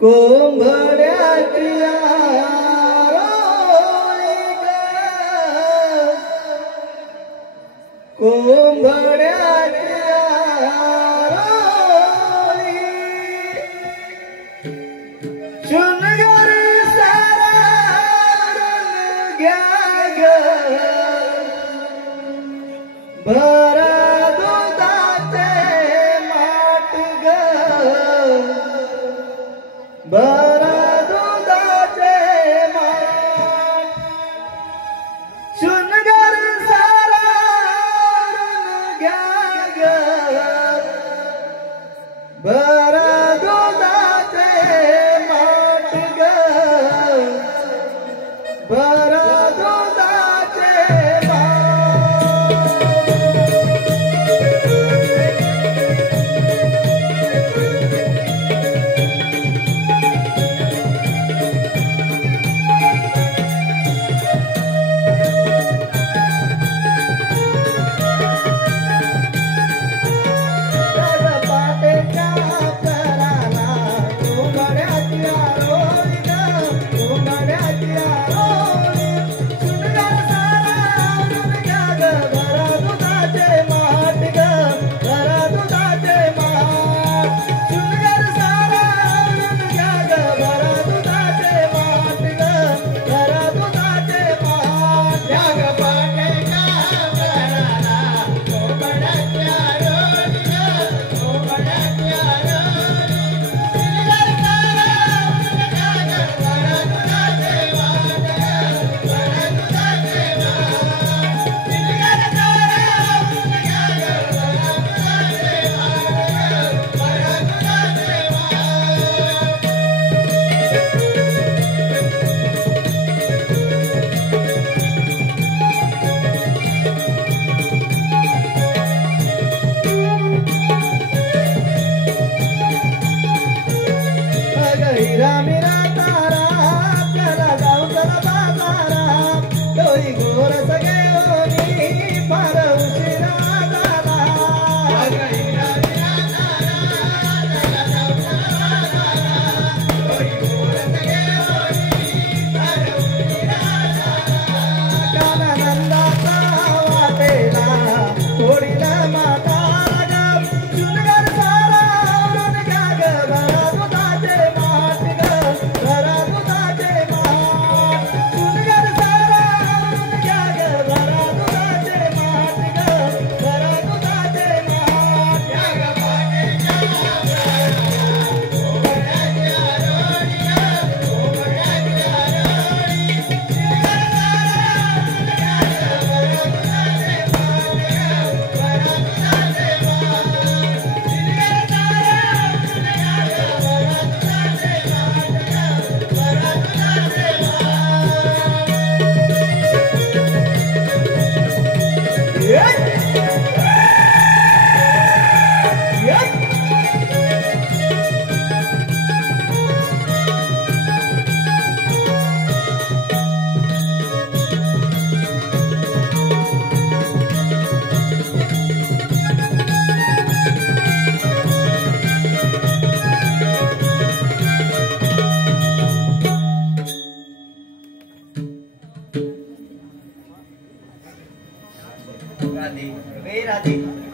कोंबड्याची कोंबड्याची शुनगर सारून घ्या ग भरा दुधाचे माठ ग भरा दुधाचे माठ शुनगर भरा दुधाचे माठ ग भरा दुधाचे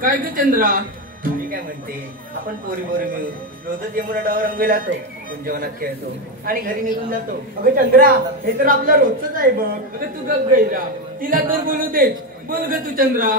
काय ग चंद्रा? मी काय म्हणते, आपण पोरी बोरी मिळून रोजच यमुना डावर रंगवे जातो, जेवणात खेळतो आणि घरी निघून जातो. अगं चंद्रा, हे तर आपलं रोजच आहे बघ. अगं तू गप गैरा, तिला तर बोलू दे. बोल ग तू चंद्रा.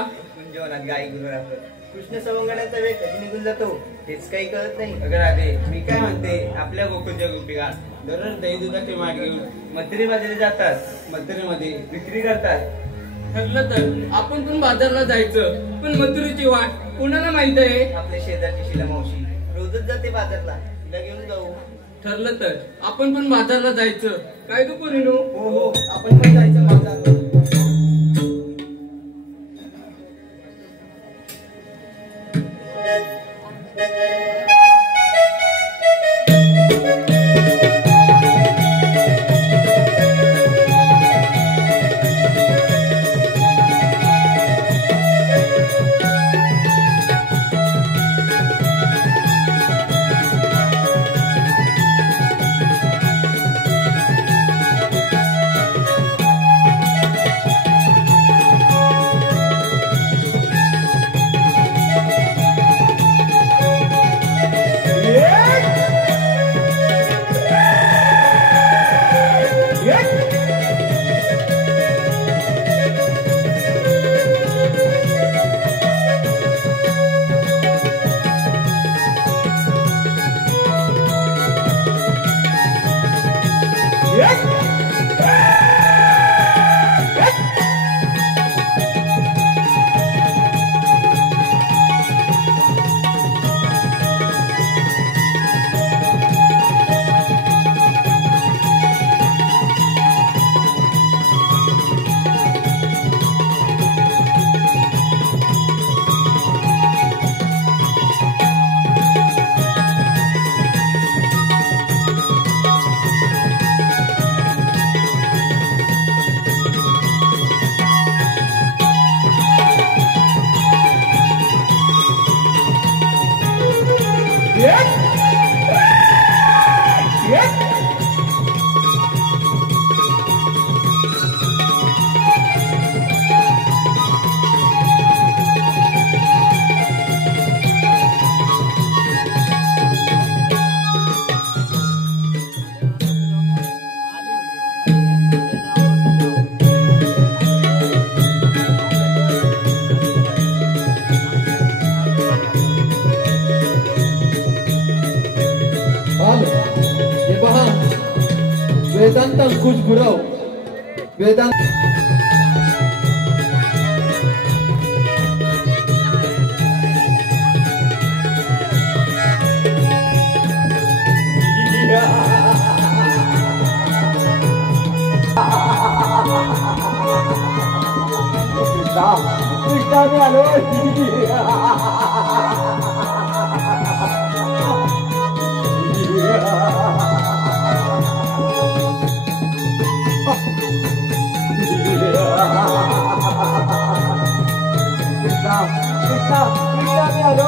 जेवणात गाई गुरु राहतो, कृष्ण सवंगण्याचा वेळ कधी निघून जातो हेच काही कळत नाही. अगं राधे, मी काय म्हणते, आपल्या गोकुळच्या गोपिका दररोज दही दुधाचे माठ घेऊन मथुरे बाजारी जातात, मथुरेमध्ये विक्री करतात. ठरलं तर आपण पण बाजारला जायचं, पण मथुरेची वाट कोणाला माहित आहे? आपल्या शेजारची शिला मावशी रोजच जाते बाजारला, तिला घेऊन जाऊ. ठरलं तर आपण पण बाजारला जायचं. काय ग पोरीनो? हो हो, आपण पण जायचं बाजारला. गुरव वेदांत कृष्णाने आलो कृष्णाने आलो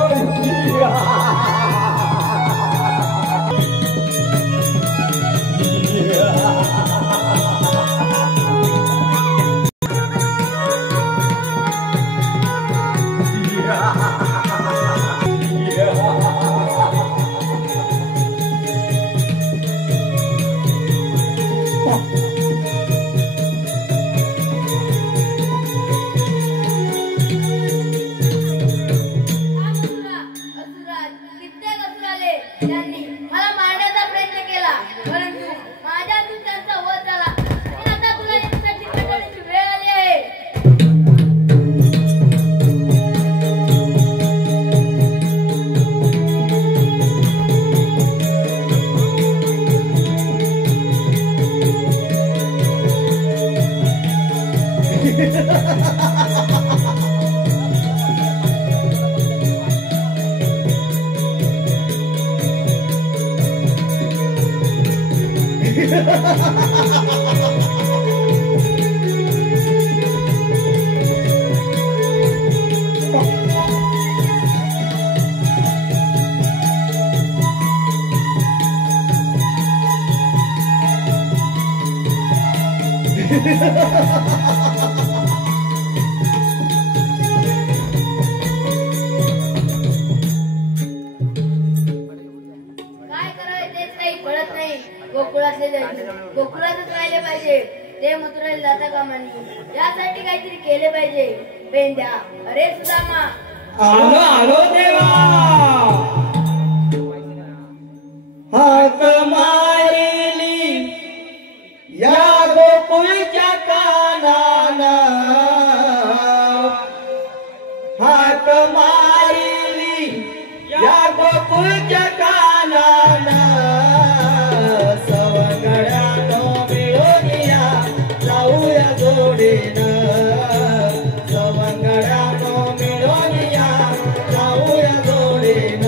त्यांनी मला मारण्याचा प्रयत्न केला, परंतु माझ्या हातून त्यांचा वध झाला आणि आता तुला यांच्यासाठी लढण्याची वेळ आली आहे. काय करावे तेच काही कळत नाही. गोकुळातले गोकुळातच राहिले पाहिजे, ते मथुरेला जाता कामा नये. यासाठी काहीतरी केले पाहिजे. पेंड्या, अरे सुदामा, आलो आलो देवा हाक मारिली या गोकुळच्या कानाला, हाक मारिली या गोकुळच्या कानाला, सवंगड्यानो मिळून या जाऊया जोडीनं, सवंगड्यानो मिळून या जाऊया जोडीनं.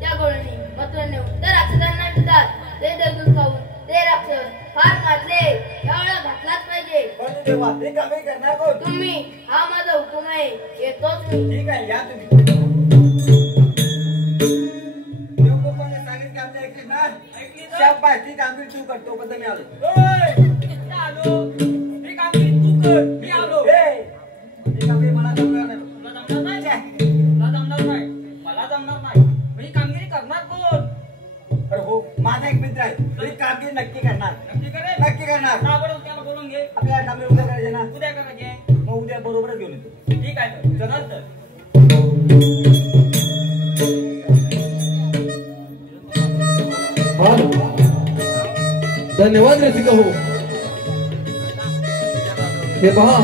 त्या गोळणी मथुरा नेऊन त्या राक्षसांना देतात. ते देऊन खाऊन ते राक्षस फार मारले. यावेळेला घातलाच पाहिजे. पण देवा ते कामे करणार कोण? तुम्ही, हा माझा हुकूम आहे. येतोच मी. ठीक आहे या तुम्ही. सांगितलं आपल्या ऐकली ना? शाबास, ती कामगिरी तू करतो कसं मी आलो. आलो हे कामगिरी तू कर, मी आलो. ती कामगिरी मला जमणार नाही. मला जमणार नाही. ही कामगिरी करणार कोण? अरे हो, माझा एक मित्र आहे. ती कामगिरी नक्की करणार. नक्की करेल. नक्की करणार. त्याला बोलून घे. आपल्याला कामगिरी उद्या करायचे ना? उद्या करायचे. मग उद्या बरोबरच घेऊन येतो. ठीक आहे तर चला तर. धन्यवाद रसिका हो. हे पहा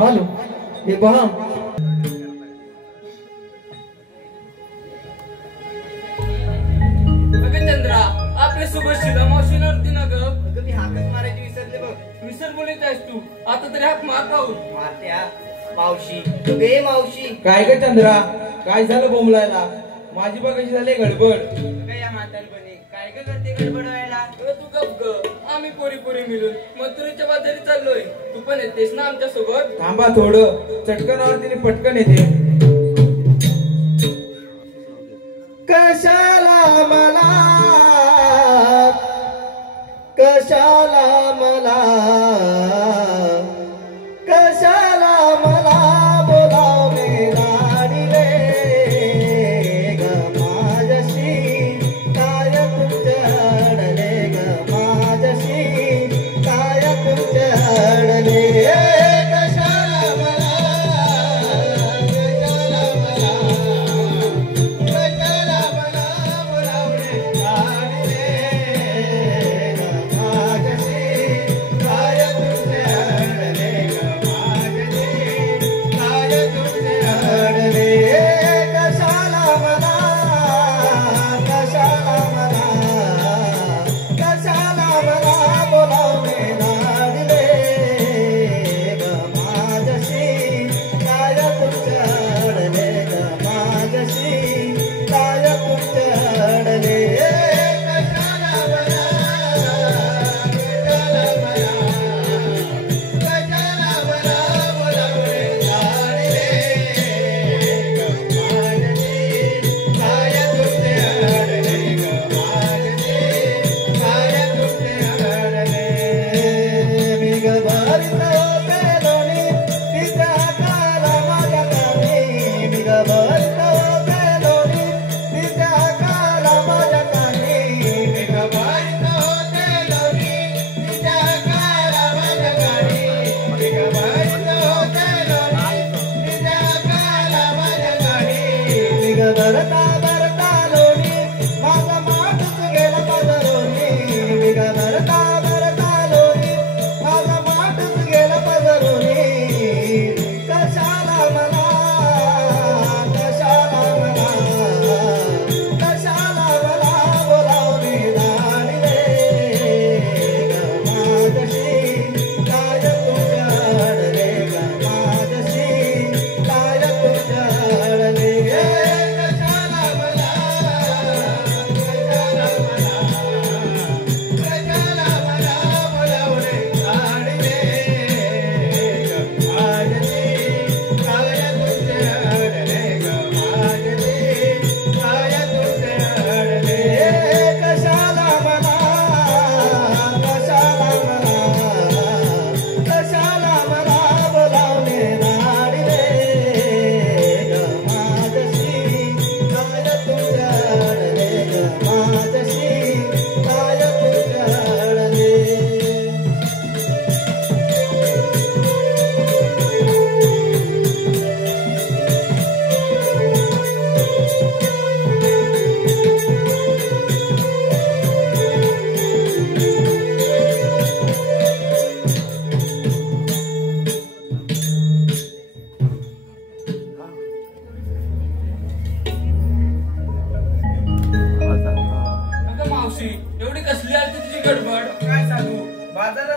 हॅलो हे पहा चंद्रा आपल्या सोबत शिला मावशीला होती ना ग. अगं मी हाकच मारायची विसरले बघ. विसर बोलत आहेस तू. आता तरी हाक मार पाहू. मारत्या मावशी गे मावशी. काय ग चंद्रा, काय झालं बोंबलायला? माझी बघायची झाली गडबड. या म्हातारपणी काय ग करते गडबड व्हायला. तू गप ग. आम्ही पोरी पोरी मिळून मथुरेच्या बाजारी चाललोय. तू पण येतेस ना आमच्या सोबत? थांबा थोडं, चटकन तिने पटकन येते.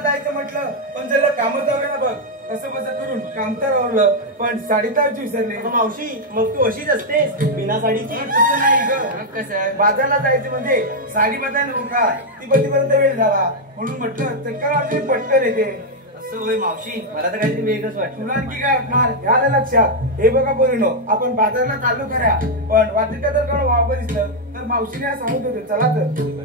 जायचं म्हटलं पण जर कामच जावलं ना बघ कसं बसं करून काम तर आवडलं पण साडी तर विसरले. मावशी मग तू अशीच असतेस बिना साडीची? तसं नाही ग. कसं बाजारला जायचं म्हणजे साडी बदल नको का ती बदीपर्यंत वेळ झाला म्हणून म्हटलं चक्कर आली पटकन येते. असं होय मावशी मला तर काहीतरी वेगळंच वाटतं. तुला आणखी काय वाटणार याला लक्षात. हे बघा पोरीनो आपण बाजारला चालू करा पण वाटेल तर कोण वाव दिसलं तर मावशीने सांगत होते चला तर.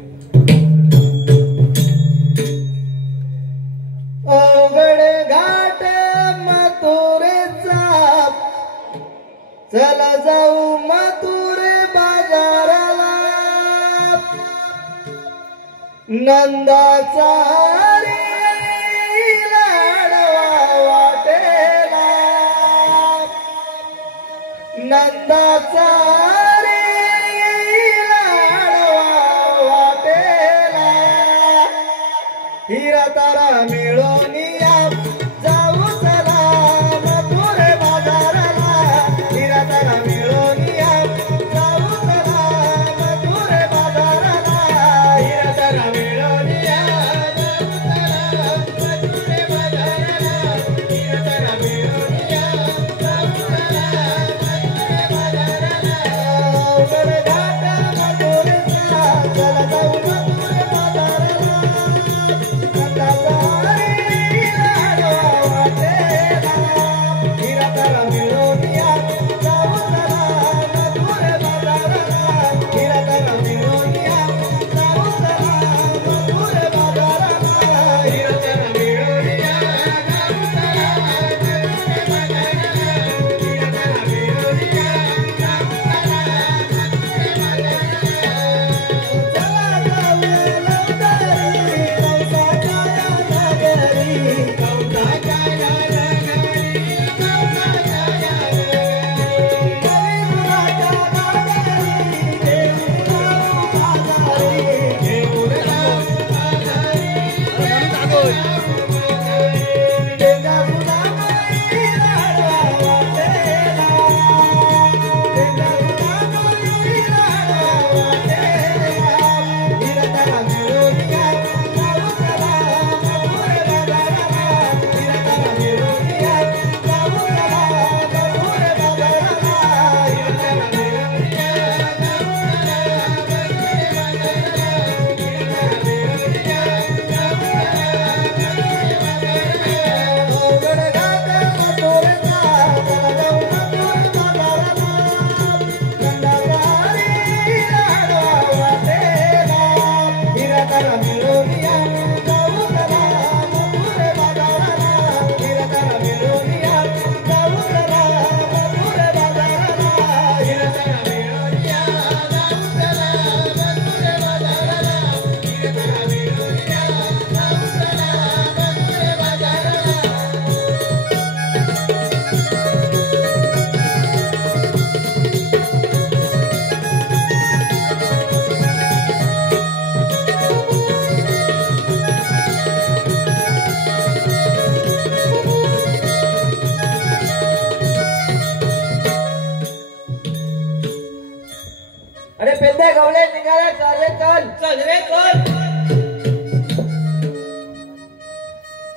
अवघड घाट मथुरेचा चला जाऊ मथुरे बाजाराला नंदाचा रे लाडवा वाटेला नंदाचा रे लाडवा वाटेला हिरा तारा मिळून या जाऊ चला मथुरे बाजाराला हिरा तारा मिळून या जाऊ चला मथुरे बाजाराला हिरा तारा मिळून या जाऊ चला मथुरे बाजाराला हिरा तारा मिळून या जाऊ चला मथुरे बाजाराला अवघड घाट मथुरेचा चला जाऊ मथुरे बाजाराला अरे पेंद्या गवळे निघाला चाले चल चल रे चल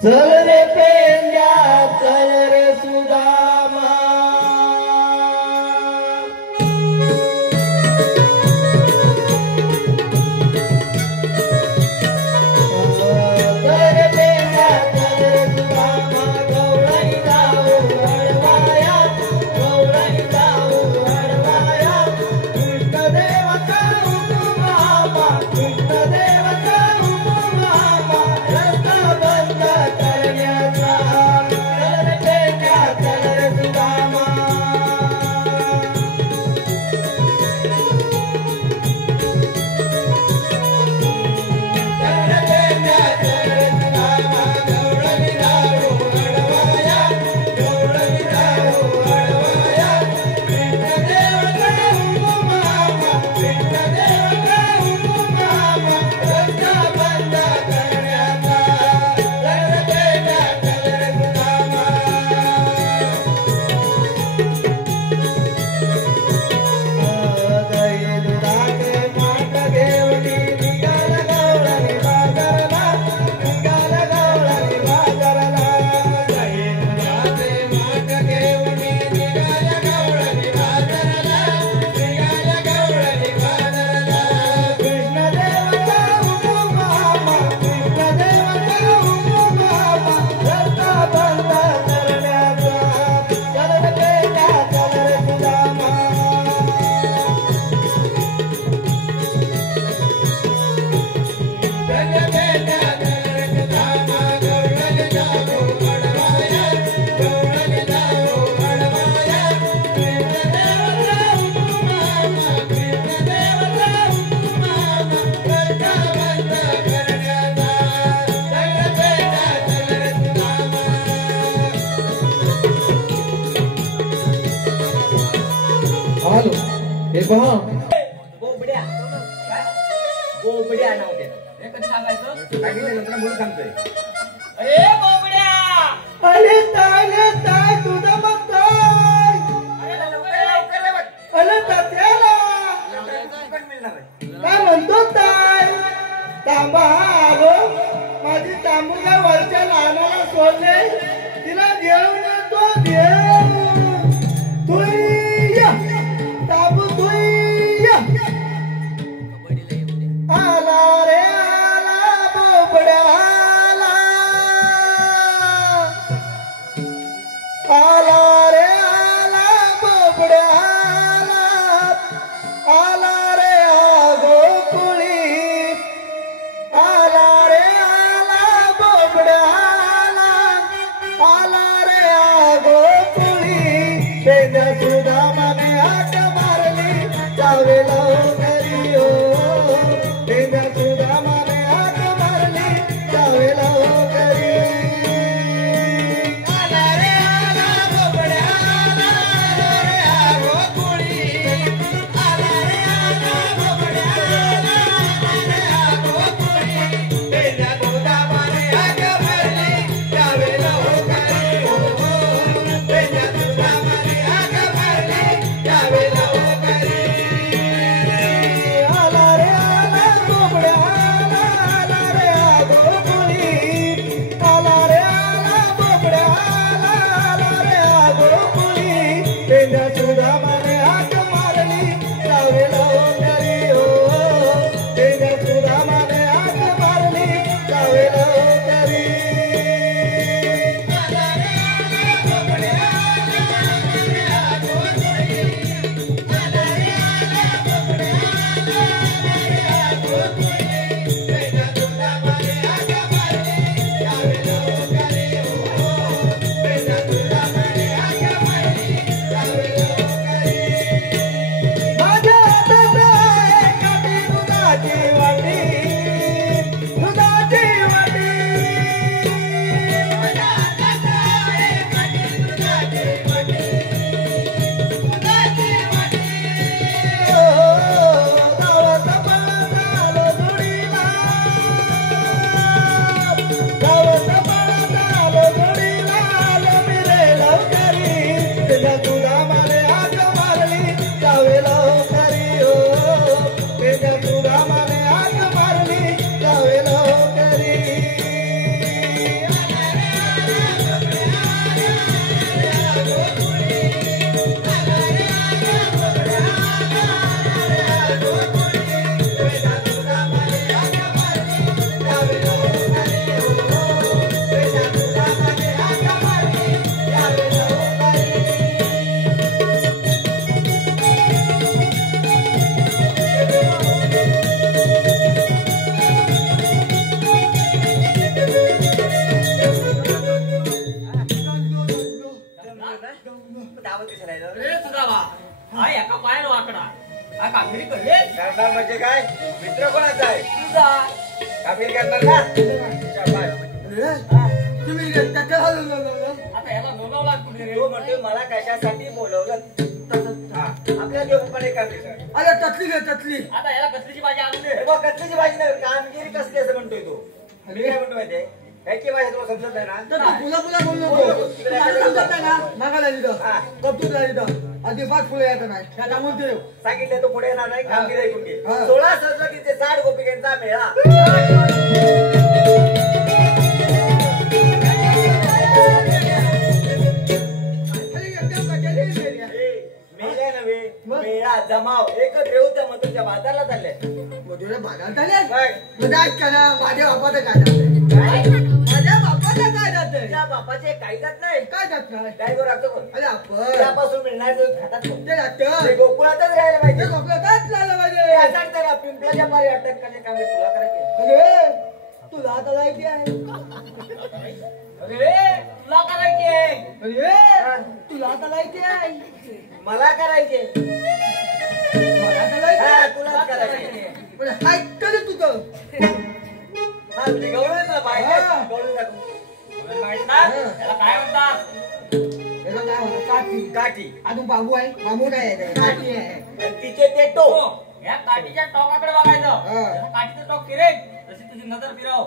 चल रे पेंद्या चल रे सुदामा चल रे पेंद्या चल रे सुदामा गवळी जाऊ वडवाया गवळी जाऊ वडवाया कृष्णदेवाचा उपमामा कृष्णदेवाचा उपमामा रस्ता बंद करण्याचा चल रे पेंद्या हॅलो हे पहा बोबड्या बोबड्या नाव ते हे कधी सांगायचं? सांगितलं नंतर बोलून सांगतोय. अरे बोबड्या अरे ताय तुझं मग काय अरे तात्याला पण मिळणार आहे. काय म्हणतो ताय तांबा आलो माझी तांबूच्या वरच्या लहानाला सोडले तिला घेऊन येतो देव तुय तांबू तुय आला रे आला बोबड्या आला रे आला बोबड्या आला रे गोकुळी आला रे आला बोबड्या आला रे गोकुळी तेजा सुधा मने हात मारली जावे घरी हो तेजा सुधा मने हात मारली जावे घरी आला रे आला बोबड्या आला रे गोकुळी आला रे आला बोबड्या आला रे गोकुळी तेजा सुधा मने हात मारली जावे घरी हो तेजा सुधा मने हात मारली जावे घरी आला रे आला बोबड्या आला रे गोकुळी आला रे आला बोबड्या आला रे गोकुळी तेजा सुधा मने हात मारली जावे घरी हो तेजा सुधा मने हात मारली जावे घरी आला रे आला बोबड्या आला रे गोकुळी आला रे आला बोबड्या आला रे गोकुळी तेजा सुधा मने हात मारली जावे घरी हो तेजा सुधा मने हात मारली जावे घरी माझ्या हातात आहे काठी दुधाची वाटी दुधाची वाटी माझ्या हातात आहे काठी दुधाची वाटी दुधाची वाटी गावात पळत आलो जोडीला गावात पळत आलो जोडीला आलो मी रे लवकरी तेजा सुधा मने हात मारली जावे घरी हो तेजा सुधा मने हात मारली जावे घरी आला रे आला बोबड्या आला रे गोकुळी आला रे आला बोबड्या आला रे गोकुळी तेजा सुधा मने हात मारली जावे घरी हो तेजा सुधा मने हात मारली जावे घरी दावत दिसायला लागलं. अरे तुझा वा हा एका पायानं वाकडा हा काफिरी कडले करणार म्हणजे काय मित्र कोणाचा आहे तुझा काफीर करणार ना शाबास. तुम्ही त्याच्या आता याला नोंदवला कुठे रे तो म्हणतोय मला कशासाठी बोलवलं हा आपल्या देऊ पण एक काफीर कर. अरे ततली घे ततली आता याला कसलीची भाजी आणून दे हे बघ कचलीची भाजी नाही कामगिरी कसली असं म्हणतोय तो मी काय म्हणतो माहितीये ह्याची भाषा तुला समजत नाही तर ना तू पुला बोललो बोल. समजत नाही ना मागायला दिलं हा. कप्तूला दिलं अजिबात पुढे यायचं नाही त्याला बोलते सांगितलं तो पुढे येणार नाही कामगिरी ऐकून घे हा. 16 सरस्वतीचे 60 गोपिकांचा मेळा मेळा नव्हे मेळा जमाव एकच रेऊ त्या मथुरच्या बाजारला चालले मधुरा भागात आले काय? मजाक करा माझ्या बापाचं काय जातं माझ्या बापाचं काय जातं तुझ्या बापाचे काही जात नाही काय जात नाही काय करू लागतो कोण अरे आपण त्यापासून मिळणार तो खातात कोण? ते जातं ते गोकुळातच राहायला ते पाहिजे कोकणातच झालं पाहिजे ते असं वाटतं ना पिंपळाच्या पारी अटकण्याचे काम हे तुला करायचे अरे तुला आता लायकी आहे अरे तुला करायची आहे अरे तुला आता लायकी आहे मला करायचे मला आता लायकी हा, आहे तुलाच करायचे पण हाय तरी तुझं हा तुझी गवळण ना बाहेर हा. गवळण दाखव. त्याला काय म्हणतात याला काय म्हणतात काठी काठी अजून बांबू आहे बांबू काय आहे काठी आहे आणि तिचे ते टोक. या काठीच्या टोकाकडे बघायचं. हा. जसं काठीचं टोक फिरेल तशी तुझी नजर फिरव.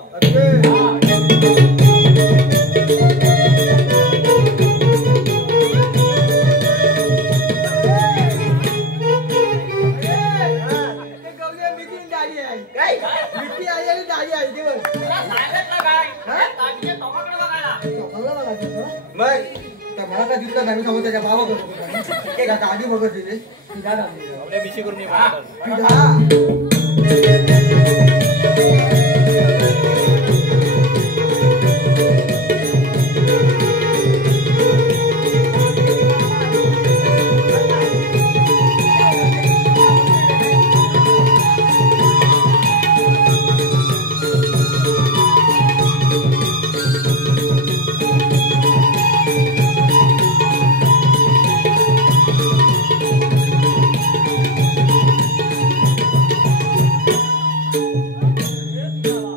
काय मिठी आहे आणि दाढी आहे ते बघ. तुला सांगितलं काय? या काठीच्या टोकाकडे बघायला. टोकाला बघायचं होतं. मग तर मला काय दिसलं नाही समोर त्याच्या बाबा बघत का गाडी बघत तिथे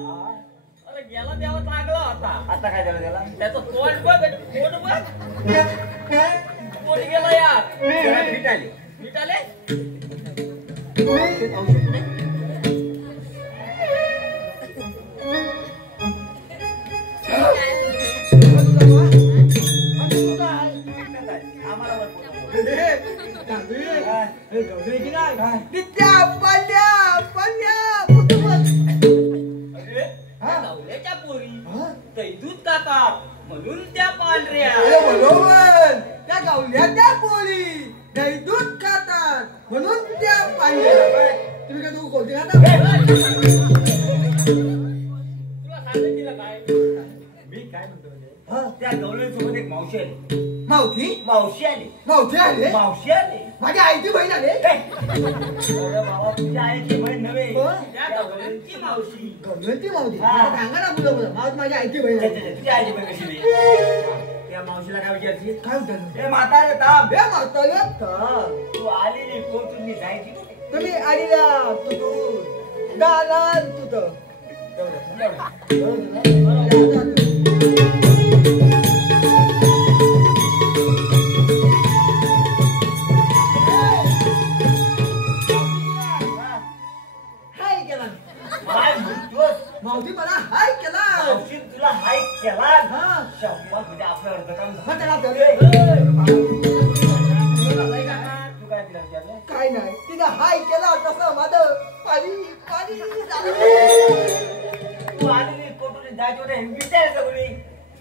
अरे गेला देवात लागला होता. आता काय झालं त्याला? त्याचं तोंड बघ तोंड बघ. तोंड गेला यार. त्याला फिट आली. मीठ आले. अरे गावल्याच्या पोरी दूध कातात म्हणून त्या पांढऱ्या. बरोबर त्या गावल्या त्या पोळी दही दूध खातात म्हणून त्या पांढऱ्या. तुम्ही काय तू कोणती खाता तुला सांगितलं काय? मी काय म्हणतो म्हणजे त्या गवळ्यांसोबत एक मावशी आली. मावशी मावशी आली. मावशी आले मावशी आली. माझी आईची बहीण आले अरे बाबा तुझ्या आईची बहीण नव्हे. त्या गवळ्यांची मावशी. गणपती मावशी हा. मला सांगा ना मुलं मुलं मावशी माझी आईची बहीण आहे. तुझ्या आईची बहीण कशी नाही? त्या मावशीला काय विचारची? काय म्हणतात ए म्हातारे थांब. बे म्हाताऱ्या तू आलेली कोण मी जायची कुठे? तुम्ही आलीला तू दालाल तू हाय केला काय म्हणतोस? मावशी मला हाय केला मावशी तुला हाय केला? हा. शंभर म्हणजे आपलं अर्ध काम झालं. मग त्याला तू काय तिला विचारलं? काय नाही तिने हाय केला तसं माझं पाणी पाणी तू आलेली कोण जायची होते विचारायचं कोणी?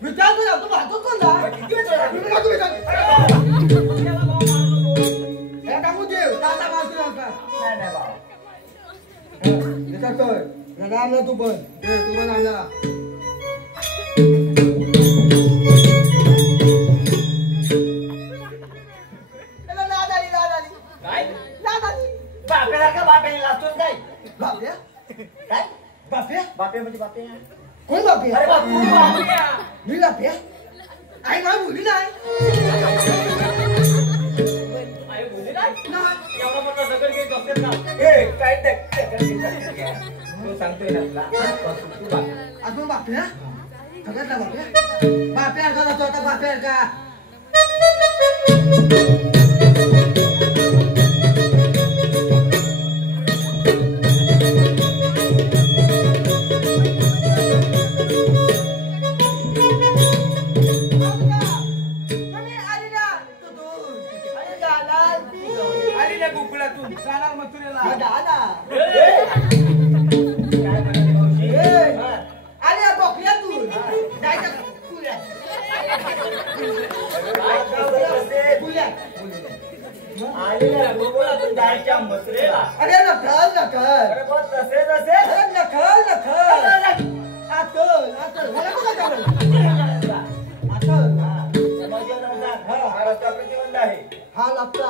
विचारतो ना तू भातो कोण जा किती वेळ झाला? हे टाकू देव दादा मावशी नका नाही नाही बाबा. विचारतोय दादा आणला तू पण दे तू पण आणला दादाली दादाली काय? दादाली बाप्यासारखा बाप्याने लागतोच काय? बाप्या काय? बाप्या बाप्या म्हणजे बाप्या? कोण बाप्या अरे बापू बाप्या. मी बाप्या आई मला बोलली नाही आई बोलली काय? नाही. एवढा मोठा दगड घेत बसतेस का? ए, काय तू सांगतोय ना तुला? तू बाप्या. अजून बाप्या सगळ्यातला बाप्या बाप्या का जातो आता बाप्या का आली ना गोकुळातून जाणार मथुरेला. काय म्हणाली मावशी? हा. अरे बकऱ्या तू जायच्या पुऱ्या आली ना गोकुळातून जायच्या मथुरेला. अरे नखल नखल अरे बा तसे तसे. अरे नखल नखल आतल आतल मला कुठं जाणार आतल हा रस्ता प्रतिबंध आहे. हा लागता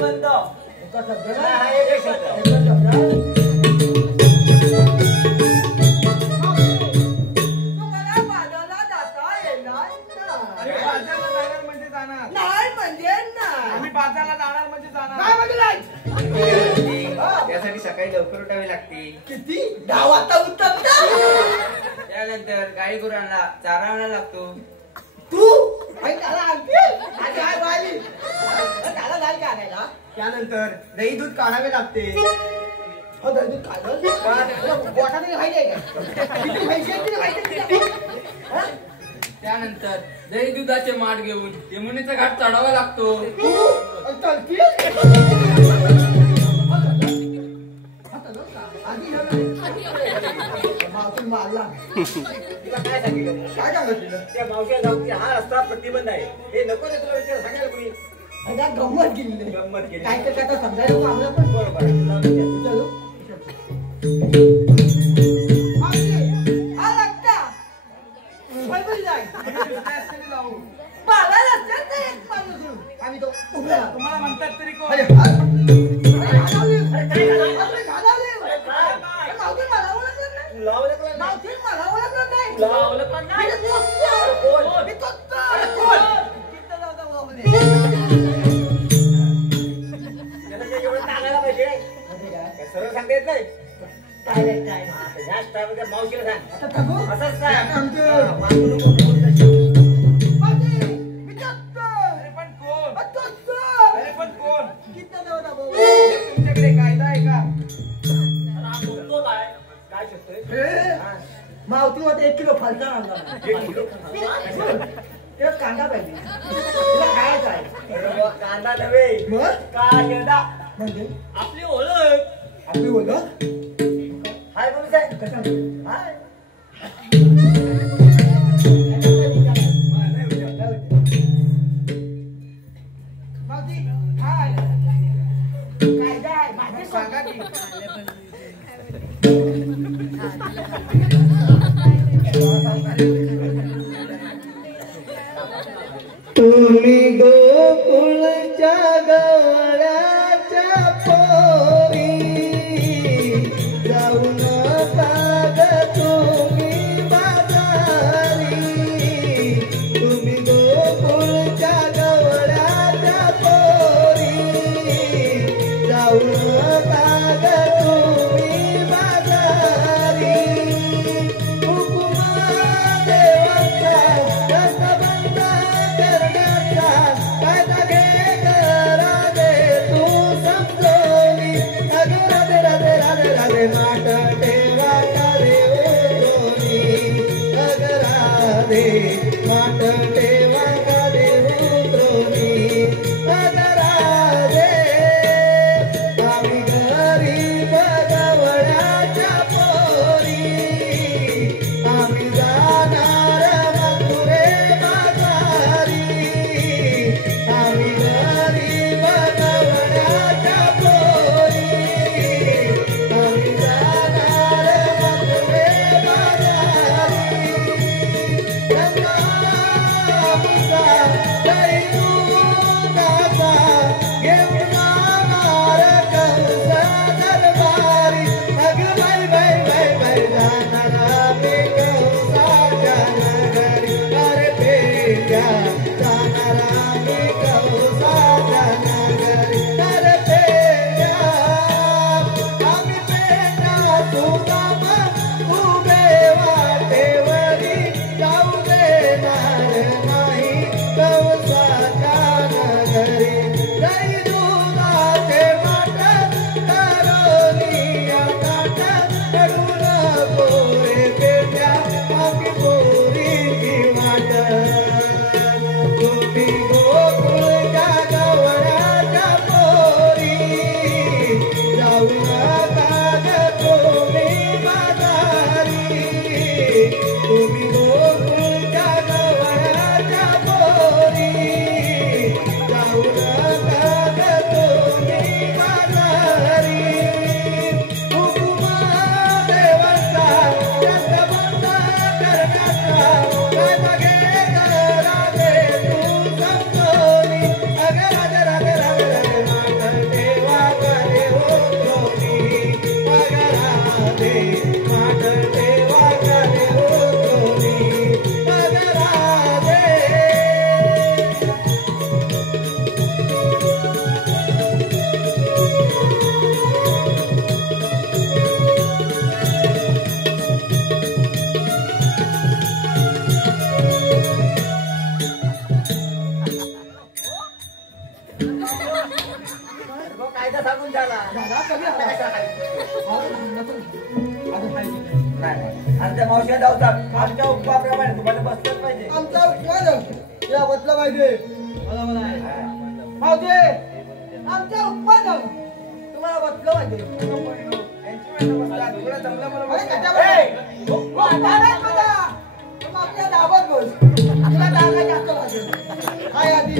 बंद. एका शब्दाला हा एक शब्द. एका शब्दाला तुम्हाला बाजारला जाता येणार अरे बाजारला जाणार म्हणजे जाणार. नाही म्हणजे नाही आम्ही बाजारला जाणार म्हणजे जाणार. काय म्हणजे नाही त्यासाठी सकाळी लवकर उठावे लागते. किती 10 वाजता उठतात त्यानंतर गाई गुरांना चारा आणायला लागतो. तू त्याला जाईल का आणायला? त्यानंतर दही दूध काढावे लागते. हो, दही दूध काढलं? बोटाने माहिती आहे का? किती पैसे आहेत तिला माहिती आहे का? हा? त्यानंतर दही दुधाचे माठ घेऊन यमुनेचा घाट चढावा लागतो. तुला काय सांगितलं? काय सांगितलं? त्या मावश्या जाऊन हा रस्ता प्रतिबंध आहे हे नको रे तुला विचार सांगायला कोणी गंमत केली गंमत केली. काय तर आता समजायला नको आम्हाला पण. बरोबर आहे. तुला विचार. चलो. हा लागता. बरोबर जाय. मला रस्त्यात नाही एक माणूस होऊन. आम्ही तो उभे राहतो. तुम्हाला म्हणतात तरी कोण? अरे, घालावली. अरे, घालावली. अरे, मावशी मला ओळखलं नाही. तुला ओळखलं नाही? मावशी मला ओळखलं नाही. तुला ओळखलं नाही? मी तोच. कोण? मी तोच. अरे, कोण? किती लावता बाबूने. त्याला काही एवढं सांगायला पाहिजे. काय सरळ सांगता येत नाही? काय रे, काय? हा, तर ह्या स्टाफच्या मावशीला सांग. आता टाकू? असंच सांग. आता आमचं. हा, वाकू नको, नको तशी. मावशी, मी तोच. अरे पण कोण? आ, तोच. अरे पण कोण? किती लावता बाबू. तुमच्याकडे कायदा आहे का? तो काय शकतोय? हे, मावती मध्ये 1 किलो फलता आणला. एक किलो. त्याला कांदा पाहिजे. तुला काय काय? अरे बुवा, कांदा नव्हे. मग? कांदा. म्हणजे आपली ओळख. आपली ओळख? हाय बोलू साहेब. कशा? हाय. मावती, हाय. कायदा आहे. माझे सांगा की. तुम्ही गोकुळच्या गवळ्याच्या पोरी जाऊ नका ग तुम्ही बाजारी. तुम्ही गोकुळच्या गवळ्याच्या पोरी जाऊ नका ग तुम्ही बाजारी. हुकुमा देवाचा रसबंध करण्याचा कायदा घे करा दे तू समजोनी. अगं राधे राधे राधे राधे माट ठेवा का रे उतरोनी. अगं राधे माट ठेवा का रे उतरोनी. अगं राधे आम्ही गरीब गवळ्याच्या पोरी आम्ही जाणार मथुरे बाजारी. आम्ही गरीब गवळ्याच्या पोरी आम्ही जाणार मथुरे बाजारी. गंगा मुसा दही दुधाचा घेऊन जाणार कंस दरबारी. अगं बाई बाई बाई बाई जाणार आम्ही कंसाच्या नगरी. अरे पेंड्या जाणार आम्ही कंसाच्या नगरी. अरे पेंड्या आम्ही पेंड्या सुदाम उभे वाटेवरी जाऊ देणार नाही कंसाच्या नगरी. दही दूध कायदा सांगून झाला आणि त्या मावशी धावतात आमच्या उपवाप्रमाणे तुम्हाला बसलंच पाहिजे. आमचा या बसला पाहिजे. मावशे आमच्या उत्पादन तुम्हाला बसलं पाहिजे. तुला जमलं मला अरे बसलं. त्याच्यावर आपल्या दाबात बस. तुला जागा जास्त लागेल. काय आधी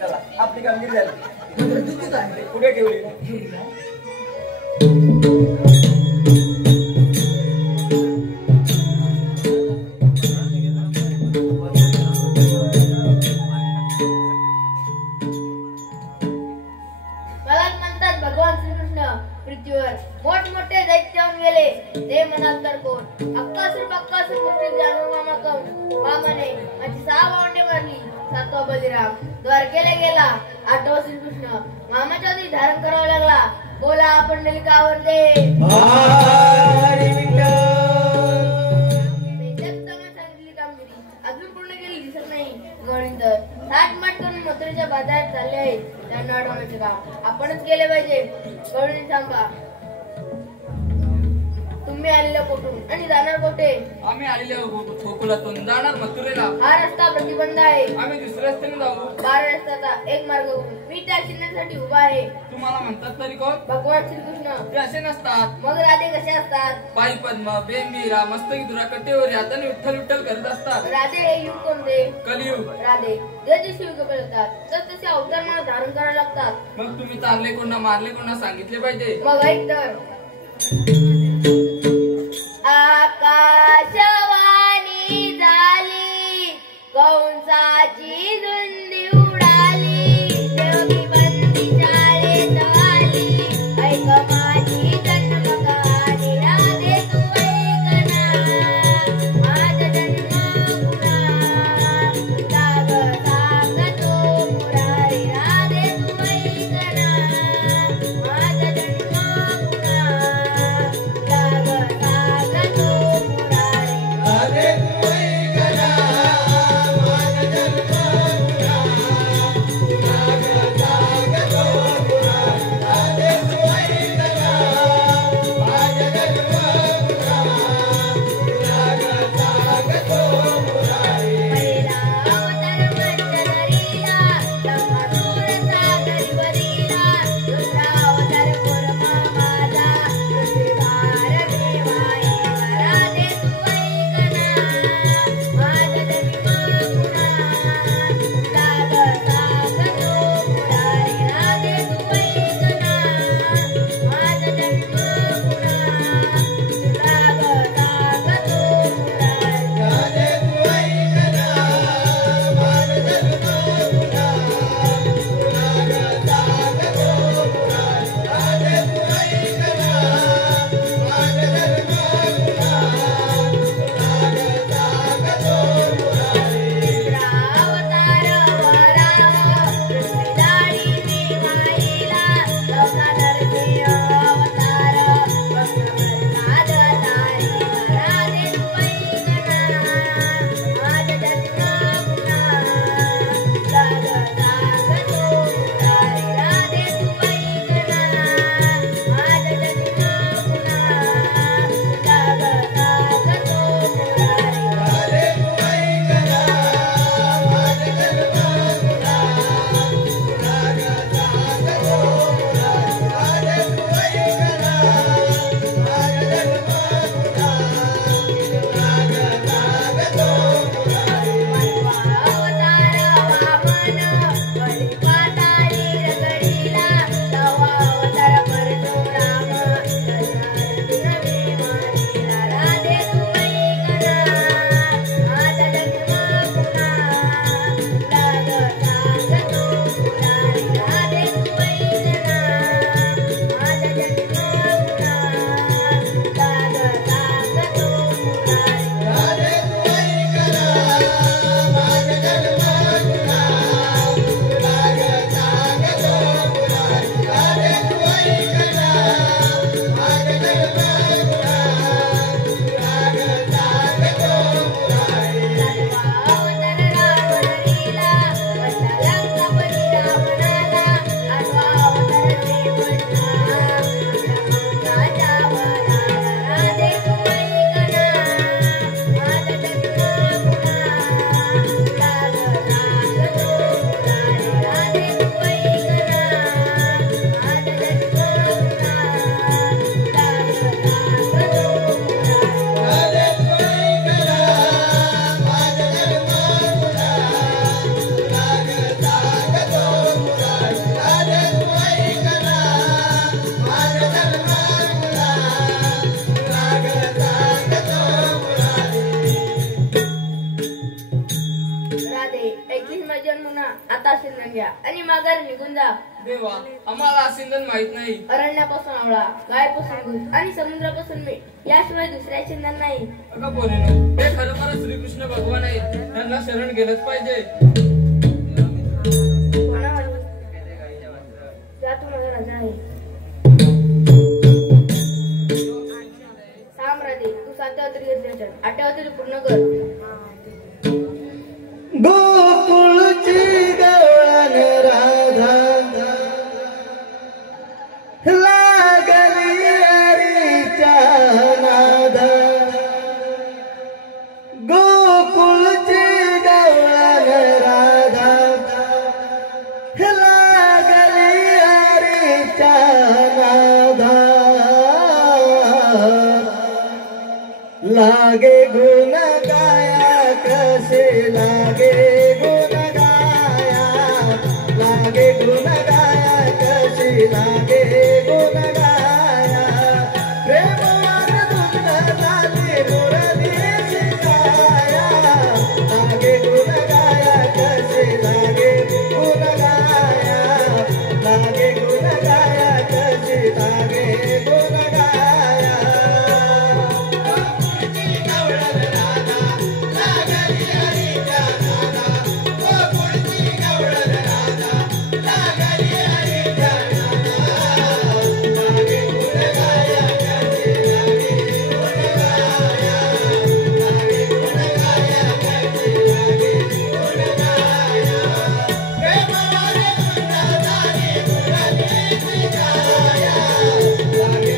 चला आपली कामगिरी झाली. पुढे ठेवली. मलाच म्हणतात भगवान श्रीकृष्ण पृथ्वीवर मोठमोठे दैत्य होऊन गेले. ते म्हणाल तर कोण अक्कासूर मूर्ती जाणून मामाने माझी 6 भावंडे मारली. 7वा बलिराम द्वारकेला गेला. 8वा श्रीकृष्ण मामाच्या आधी धारण करावा लागला. बोला पंढलिकावर दे सांगितली कामगिरी अजून पूर्ण केली दिसत नाही. गवळींत थाटमाट करून मथुरेच्या बाजारात चालले आहेत. त्यांना अडवण्याचे काम आपणच केले पाहिजे. गवळींनी सांगा तुम्ही आलेल्या कुठून आणि जाणार कुठे? आम्ही आलेल्या गोकुलातून जाणार मथुरेला. हा रस्ता प्रतिबंध आहे. आम्ही दुसऱ्या रस्त्याने जाऊ. 12 रस्त्याचा एक मार्ग करून मी त्या चिन्हासाठी उभा आहे. तुम्हाला म्हणतात तरी कोण? भगवान श्रीकृष्ण. ते असे नसतात. मग राधे कसे असतात? पायी पद्म बेंबीरा मस्तकी दुरा कटेवर हाताने विठ्ठल विठ्ठल करत असतात. राधे हे युग कोणते? कलियुग. राधे जसे युग बदलतात तर तसे अवतार मला धारण करावे लागतात. मग तुम्ही तारले कोणा मारले कोणा सांगितले पाहिजे. मग ऐक तर आकाशवाणी झाली कंसाची धुंदी उडाली. देवकी बंदी शाळेत आली. ऐक माझी जन्मकहाणी राधे तू ऐक ना. माझा जन्म पुरा जाग सांगतो मुरारी राधे तू ऐक ना. माझा जन्म पुरा जाग सांगतो मुरारी राधे ऐकलीस माझी मुना आता सिंधन घ्या आणि माघार निघून जा. देवा आम्हाला सिंधन माहित नाही. अरण्यापासून आवळा, गायपासून दूध आणि समुद्रापासून मीठ याशिवाय दुसऱ्या चिंतन नाही. अगं पोरीनो, ते खरोखर श्रीकृष्ण भगवान आहेत. त्यांना शरण गेलंच पाहिजे. जा तू माझा राजा आहे. सांग राधे तू 7व्या तरी घेतल्याच्या 8व्या तरी पूर्ण कर. गोकुळची गवळण राधा लागली हरीच्या नादा. गोकुळची गवळण राधा लागली हरीच्या नादा. लागे गुण गाया कसे लागे गुण गाया. लागे गुण गाया कशी लागे गुण गाया. प्रेमवान दुग्ध झाली मुरली शिकाया. लागे गुण गाया कशी लागे गुण गाया. लागे गुण गाया कशी लागे गुण गाया. लागे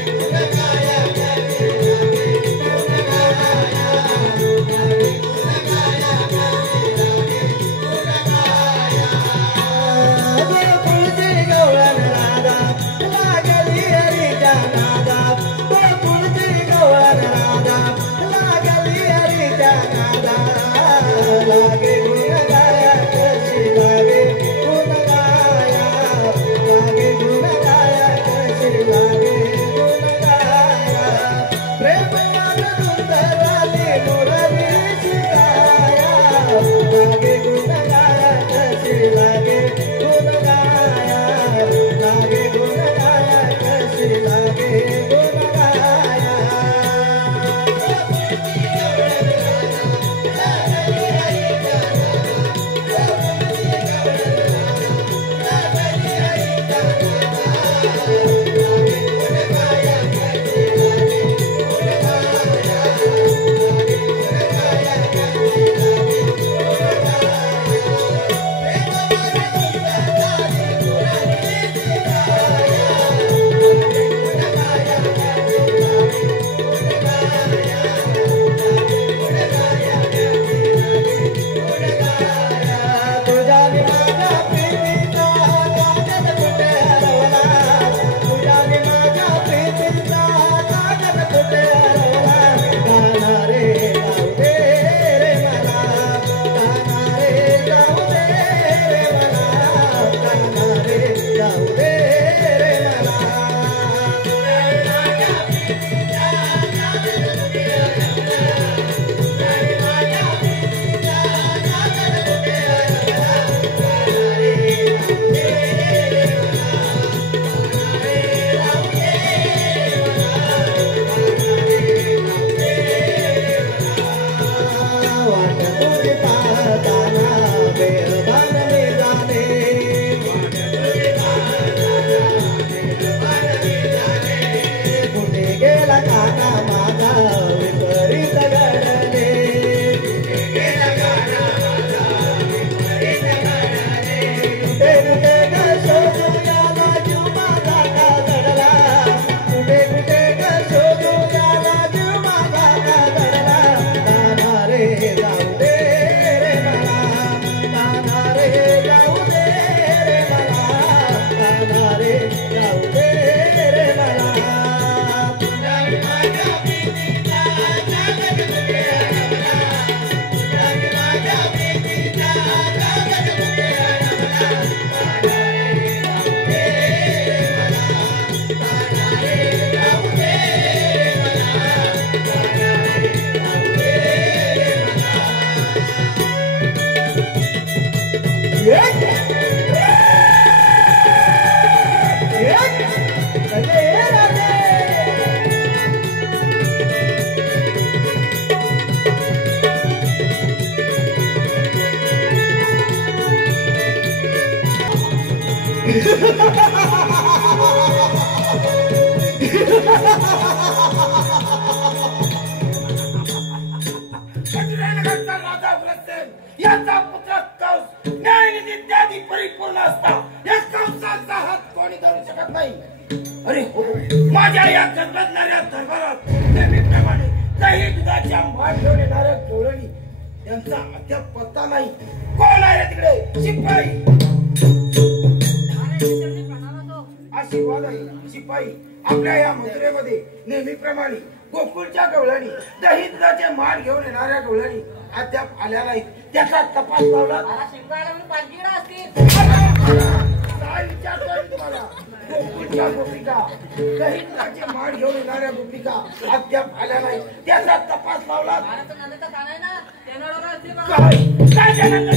याचा पुत्र कंस न्यायनिधी इत्यादी परिपूर्ण असता या कंसाचा हात कोणी धरू शकत नाही. अरे हो, माझ्या या गडबडणाऱ्या दरबारात नेहमीप्रमाणे दही दुधाच्या माठ घेऊन येणाऱ्या गवळणी त्यांचा अद्याप पत्ता नाही. कोण आहे रे तिकडे? शिपाई. आशीर्वाद आहे शिपाई. आपल्या या मथुरेमध्ये नेहमीप्रमाणे गोकुळच्या गवळणी दही दुधाचे माठ घेऊन येणाऱ्या गवळणी अद्याप आल्या नाहीत. त्याचा तपास लावला. काय विचारतोय तुम्हाला? गोकुळच्या गोपिका दही दुधाचे माठ घेऊन येणाऱ्या गोपिका अद्याप आल्या नाहीत. त्याचा तपास लावला. काय काय त्यानंतर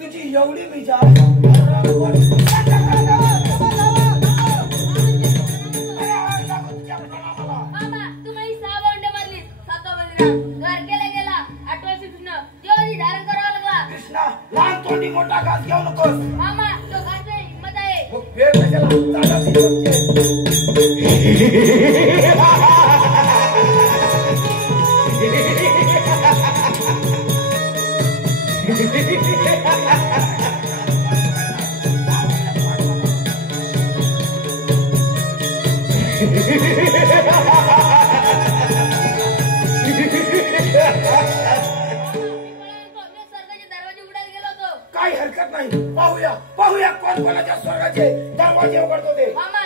तुझी एवढी विचार लहान तोंडी मोठा घास घेऊ नकोस. मामा तो घास नाही, हिम्मत आहे. मग वेळ कशाला? काही हरकत नाही. पाहूया पाहूया कोण कोणाच्या स्वर्गाचे दरवाजे उघडतो ते. मामा